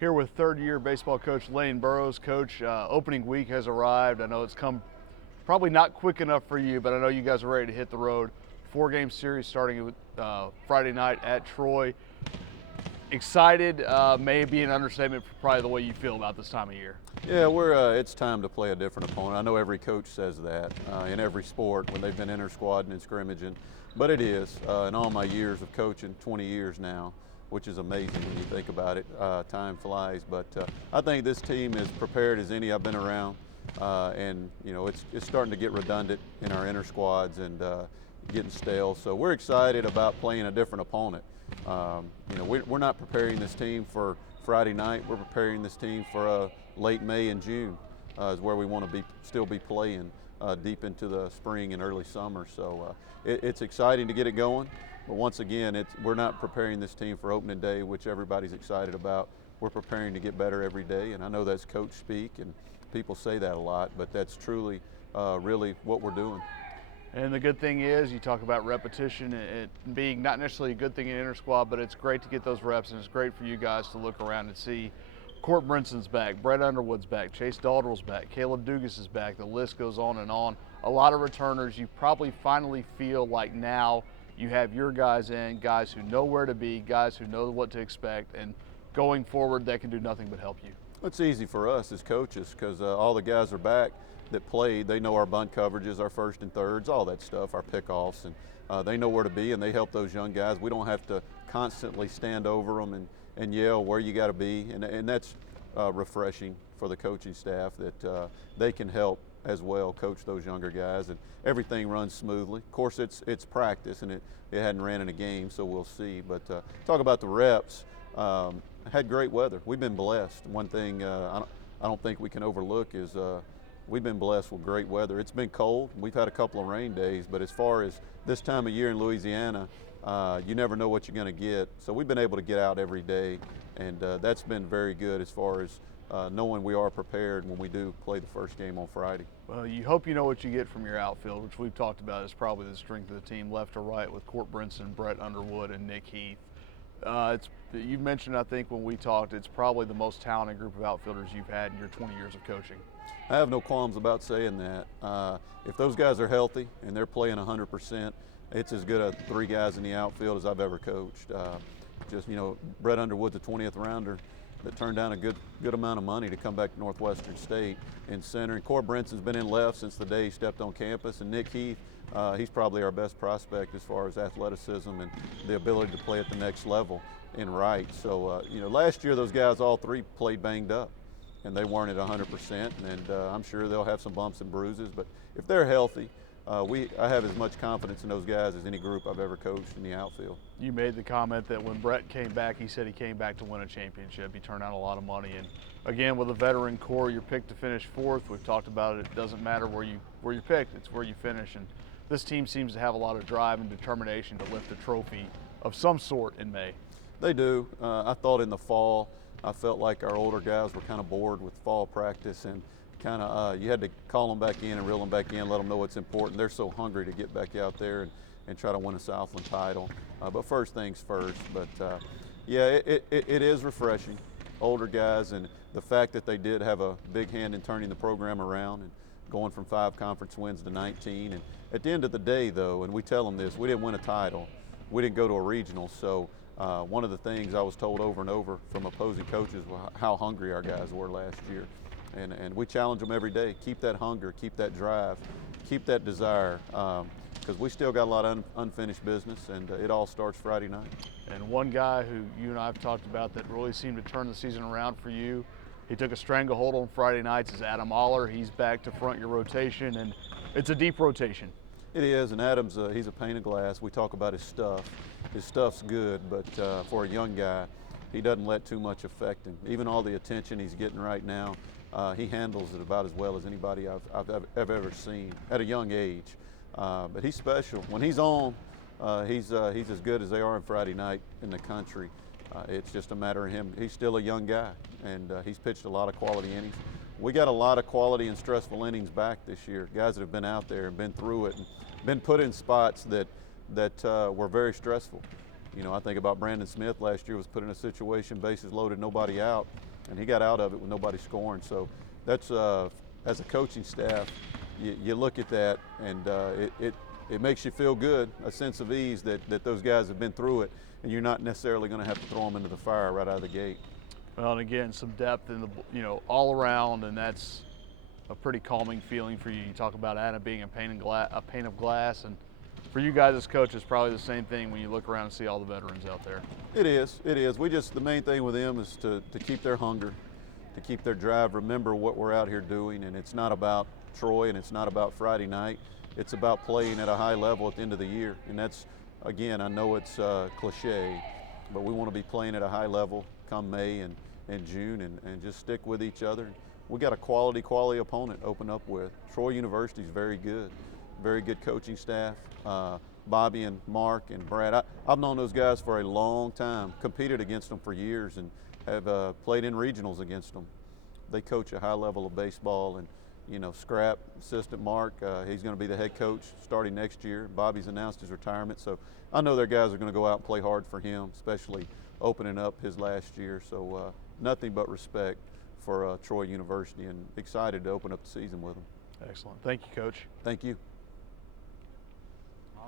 Here with third-year baseball coach Lane Burroughs. Coach, opening week has arrived. I know it's come probably not quick enough for you, but I know you guys are ready to hit the road. 4-game series starting with Friday night at Troy. Excited may be an understatement for probably the way you feel about this time of year. Yeah, it's time to play a different opponent. I know every coach says that in every sport when they've been inter-squad and scrimmaging, but it is. In all my years of coaching, 20 years now, which is amazing when you think about it. Time flies, but I think this team is prepared as any I've been around, and you know it's starting to get redundant in our inter-squads and getting stale. So we're excited about playing a different opponent. You know, we're not preparing this team for Friday night. We're preparing this team for late May and June is where we want to still be playing deep into the spring and early summer. So it's exciting to get it going. But once again, we're not preparing this team for opening day, which everybody's excited about. We're preparing to get better every day, and I know that's coach speak, and people say that a lot, but that's truly really what we're doing. And the good thing is, you talk about repetition, it being not necessarily a good thing in inter-squad, but it's great to get those reps, and it's great for you guys to look around and see Court Brinson's back, Brett Underwood's back, Chase Daughdrill's back, Caleb Dugas is back, the list goes on and on. A lot of returners. You probably finally feel like now you have your guys in, guys who know where to be, guys who know what to expect, and going forward, that can do nothing but help you. It's easy for us as coaches because all the guys are back that played. They know our bunt coverages, our first and thirds, all that stuff, our pickoffs, and they know where to be, and they help those young guys. We don't have to constantly stand over them and yell where you got to be, and that's refreshing for the coaching staff that they can help as well coach those younger guys, and everything runs smoothly. Of course, it's practice, and it hadn't ran in a game, so we'll see. But talk about the reps. Had great weather. We've been blessed. One thing I don't think we can overlook is we've been blessed with great weather. It's been cold. We've had a couple of rain days, but as far as this time of year in Louisiana, you never know what you're going to get. So we've been able to get out every day, and that's been very good as far as knowing we are prepared when we do play the first game on Friday. Well, you hope you know what you get from your outfield, which we've talked about is probably the strength of the team, left to right, with Court Brinson, Brett Underwood, and Nick Heath. You mentioned, I think, when we talked, it's probably the most talented group of outfielders you've had in your 20 years of coaching. I have no qualms about saying that. If those guys are healthy and they're playing 100%, it's as good a 3 guys in the outfield as I've ever coached. Just, you know, Brett Underwood's a 20th rounder that turned down a good amount of money to come back to Northwestern State in center. And Court Brinson's been in left since the day he stepped on campus. And Nick Heath, he's probably our best prospect as far as athleticism and the ability to play at the next level in right. So, you know, last year those guys, all 3 played banged up, and they weren't at 100%. And I'm sure they'll have some bumps and bruises. But if they're healthy, I have as much confidence in those guys as any group I've ever coached in the outfield. You made the comment that when Brett came back, he said he came back to win a championship. He turned out a lot of money, and again, with a veteran core, you're picked to finish 4th. We've talked about it. It doesn't matter where you're picked; it's where you finish. And this team seems to have a lot of drive and determination to lift a trophy of some sort in May. They do. I thought in the fall, I felt like our older guys were kind of bored with fall practice, and kind of you had to call them back in and reel them back in, let them know what's important. They're so hungry to get back out there and try to win a Southland title. But first things first. But yeah, it is refreshing. Older guys, and the fact that they did have a big hand in turning the program around and going from 5 conference wins to 19. And at the end of the day, though, and we tell them this, we didn't win a title. We didn't go to a regional. So one of the things I was told over and over from opposing coaches was how hungry our guys were last year. And we challenge them every day. Keep that hunger, keep that drive, keep that desire, because we still got a lot of unfinished business, and it all starts Friday night. And one guy who you and I have talked about that really seemed to turn the season around for you, he took a stranglehold on Friday nights, is Adam Aller. He's back to front your rotation, and it's a deep rotation. It is, and Adam's he's a pane of glass. We talk about his stuff. His stuff's good, but for a young guy, he doesn't let too much affect him. Even all the attention he's getting right now, he handles it about as well as anybody I've ever seen at a young age. But he's special. When he's on, he's as good as they are on Friday night in the country. It's just a matter of him. He's still a young guy, and he's pitched a lot of quality innings. We got a lot of quality and stressful innings back this year. Guys that have been out there and been through it and been put in spots that were very stressful. You know, I think about Brandon Smith last year was put in a situation, bases loaded, nobody out, and he got out of it with nobody scoring. So that's, as a coaching staff, you look at that and it makes you feel good, a sense of ease that those guys have been through it, and you're not necessarily going to have to throw them into the fire right out of the gate. Well, and again, some depth in the, all around, and that's a pretty calming feeling for you. You talk about Anna being a pane of glass, and for you guys as coaches, probably the same thing when you look around and see all the veterans out there. It is. The main thing with them is to keep their hunger, to keep their drive, remember what we're out here doing, and it's not about Troy and it's not about Friday night. It's about playing at a high level at the end of the year, and that's, again, I know it's cliche, but we want to be playing at a high level come May and June, and just stick with each other. We got a quality opponent to open up with. Troy University is very good coaching staff. Bobby and Mark and Brad, I've known those guys for a long time, competed against them for years, and have played in regionals against them. They coach a high level of baseball, and Scrap, assistant Mark, he's going to be the head coach starting next year. Bobby's announced his retirement, so I know their guys are going to go out and play hard for him, especially opening up his last year. So nothing but respect for Troy University, and excited to open up the season with them. Excellent. Thank you, Coach. Thank you.